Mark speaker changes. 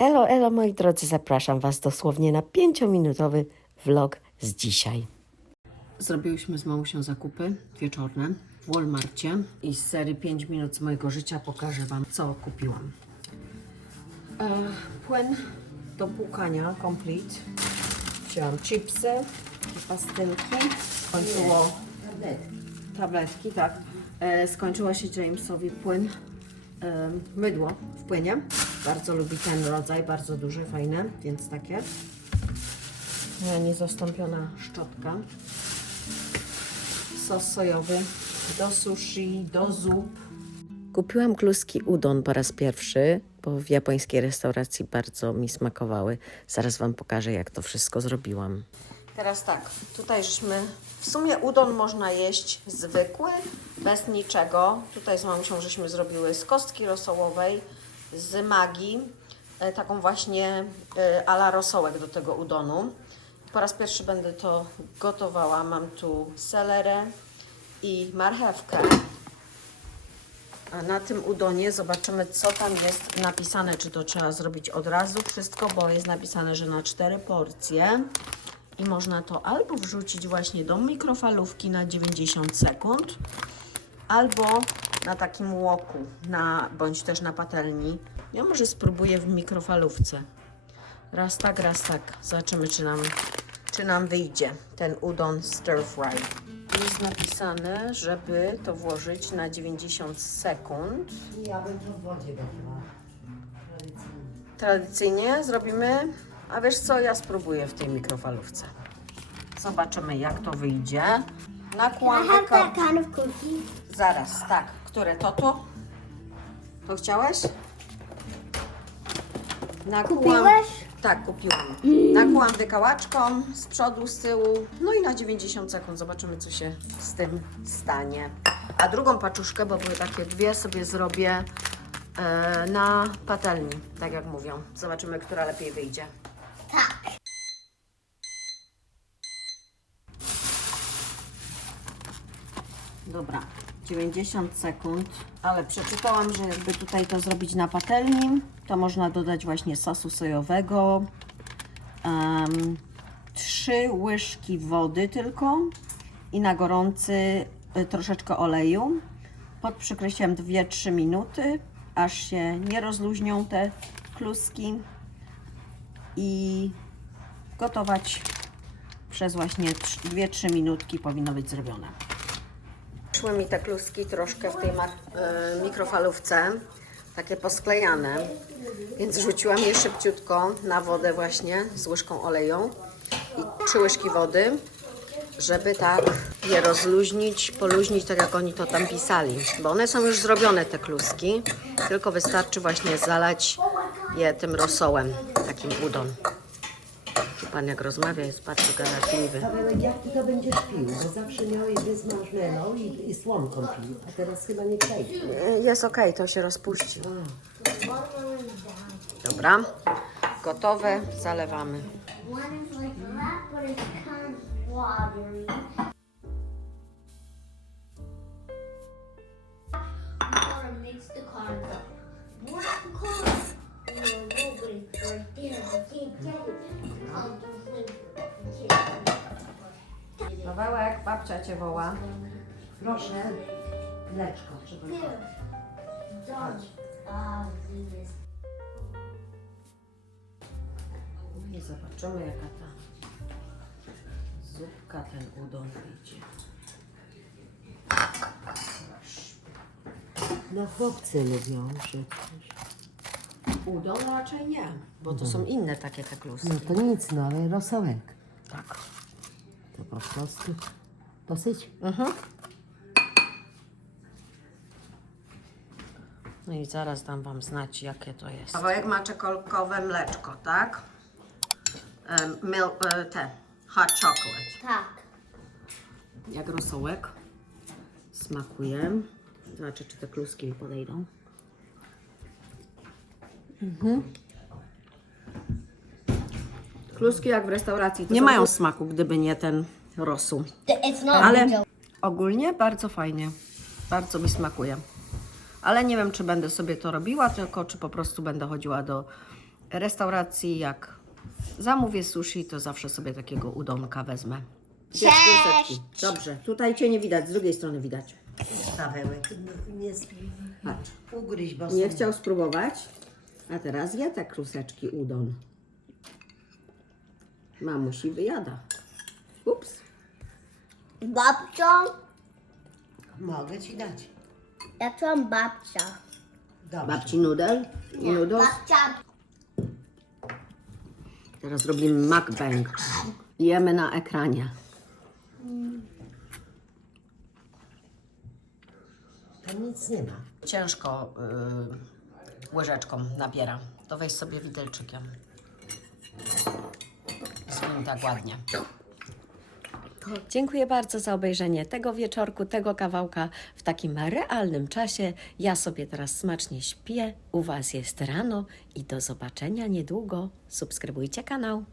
Speaker 1: Elo, elo moi drodzy, zapraszam Was dosłownie na pięciominutowy vlog z dzisiaj. Zrobiłyśmy z mamusią zakupy wieczorne w Walmarcie i z serii 5 minut z mojego życia pokażę Wam, co kupiłam. E, płyn do płukania Complete. Wzięłam chipsy i pastylki. Skończyło tabletki, tak. E, skończyło się Jamesowi płyn, mydło w płynie. Bardzo lubi ten rodzaj, bardzo duży, fajny, więc takie. Moja niezastąpiona szczotka. Sos sojowy do sushi, do zup. Kupiłam kluski udon po raz pierwszy, bo w japońskiej restauracji bardzo mi smakowały. Zaraz Wam pokażę, jak to wszystko zrobiłam. Teraz tak, tutaj żeśmy, w sumie udon można jeść zwykły, bez niczego. Tutaj z mamusią żeśmy zrobiły z kostki rosołowej, z magii, e, taką właśnie e, ala rosołek do tego udonu. Po raz pierwszy będę to gotowała. Mam tu selerę i marchewkę. A na tym udonie zobaczymy, co tam jest napisane. Czy to trzeba zrobić od razu wszystko, bo jest napisane, że na cztery porcje. I można to albo wrzucić właśnie do mikrofalówki na 90 sekund, albo na takim łoku, na, bądź też na patelni. Ja może spróbuję w mikrofalówce. Raz tak, raz tak. Zobaczymy, czy nam, czy nam wyjdzie ten udon stir fry. Jest napisane, żeby to włożyć na 90 sekund.
Speaker 2: Ja bym to w wodzie gotowa.
Speaker 1: Tradycyjnie zrobimy, a wiesz co, ja spróbuję w tej mikrofalówce. Zobaczymy, jak to wyjdzie.
Speaker 3: I
Speaker 1: Nakłam
Speaker 3: have
Speaker 1: eko...
Speaker 3: that kind of cookie.
Speaker 1: Zaraz, tak. Które to tu? To chciałeś? Nakłam...
Speaker 3: Kupiłeś?
Speaker 1: Tak, kupiłam. Nakłam wykałaczką z przodu, z tyłu. No i na 90 sekund zobaczymy, co się z tym stanie. A drugą paczuszkę, bo były takie dwie, sobie zrobię e, na patelni, tak jak mówią. Zobaczymy, która lepiej wyjdzie. Dobra, 90 sekund, ale przeczytałam, że jakby tutaj to zrobić na patelni, to można dodać właśnie sosu sojowego, um, trzy łyżki wody tylko i na gorący y, troszeczkę oleju. Pod przykryciem 2-3 minuty, aż się nie rozluźnią te kluski i gotować przez właśnie 2-3 minutki powinno być zrobione. Szły mi te kluski troszkę w tej e, mikrofalówce, takie posklejane, więc rzuciłam je szybciutko na wodę właśnie z łyżką oleju i trzy łyżki wody, żeby tak je rozluźnić, poluźnić, tak jak oni to tam pisali, bo one są już zrobione te kluski, tylko wystarczy właśnie zalać je tym rosołem, takim udon. Pan jak rozmawia jest bardzo gadatliwy.
Speaker 2: Pawełek, jak ty to będziesz pił? Bo zawsze miałeś bez marshmallow i, i słomką pił, a teraz chyba nie przejdzie.
Speaker 1: Jest ok, to się rozpuści. Dobra, gotowe, zalewamy.
Speaker 3: One is like that, but it's kind of watery.
Speaker 1: Babcia cię woła.
Speaker 2: Proszę,
Speaker 3: do this.
Speaker 1: No I zobaczymy jaka ta zupka, ten udon wyjdzie.
Speaker 2: No chłopcy lubią przecież.
Speaker 1: Udon raczej nie, bo to są inne takie te kluski.
Speaker 2: No to nic, no ale rosołek.
Speaker 1: Tak.
Speaker 2: To po prostu dosyć.
Speaker 1: Mhm. No i zaraz dam Wam znać, jakie to jest. Pawełek ma czekolkowe mleczko, tak? Em, Mil, e, te, hot chocolate.
Speaker 3: Tak.
Speaker 1: Jak rosołek. Smakuje. Zobaczę, czy te kluski mi podejdą. Mhm. Kluski jak w restauracji. Nie mają smaku, gdyby nie ten rosół.
Speaker 3: It's not
Speaker 1: Ale ogólnie bardzo fajnie. Bardzo mi smakuje. Ale nie wiem, czy będę sobie to robiła, tylko czy po prostu będę chodziła do restauracji, jak zamówię sushi, to zawsze sobie takiego udonka wezmę.
Speaker 3: Cześć!
Speaker 1: Dobrze, tutaj Cię nie widać, z drugiej strony widać.
Speaker 2: Pawełek, nie, nie
Speaker 1: Patrz.
Speaker 2: ugryź, bo
Speaker 1: Nie chciał spróbować, a teraz je te kruseczki udon. Mamusi wyjada. Ups.
Speaker 3: Babcią?
Speaker 2: Mogę ci dać.
Speaker 3: Ja czułam babcia.
Speaker 2: Dobrze.
Speaker 1: Babci nudel? Noodles?
Speaker 3: Babcia.
Speaker 1: Teraz robimy mukbang. Jemy na ekranie.
Speaker 2: Tam nic nie ma.
Speaker 1: Ciężko y, łyżeczką nabiera. To weź sobie widelczykiem. Zwiń tak ładnie. Dziękuję bardzo za obejrzenie tego wieczorku, tego kawałka w takim realnym czasie. Ja sobie teraz smacznie śpię. U Was jest rano i do zobaczenia niedługo. Subskrybujcie kanał.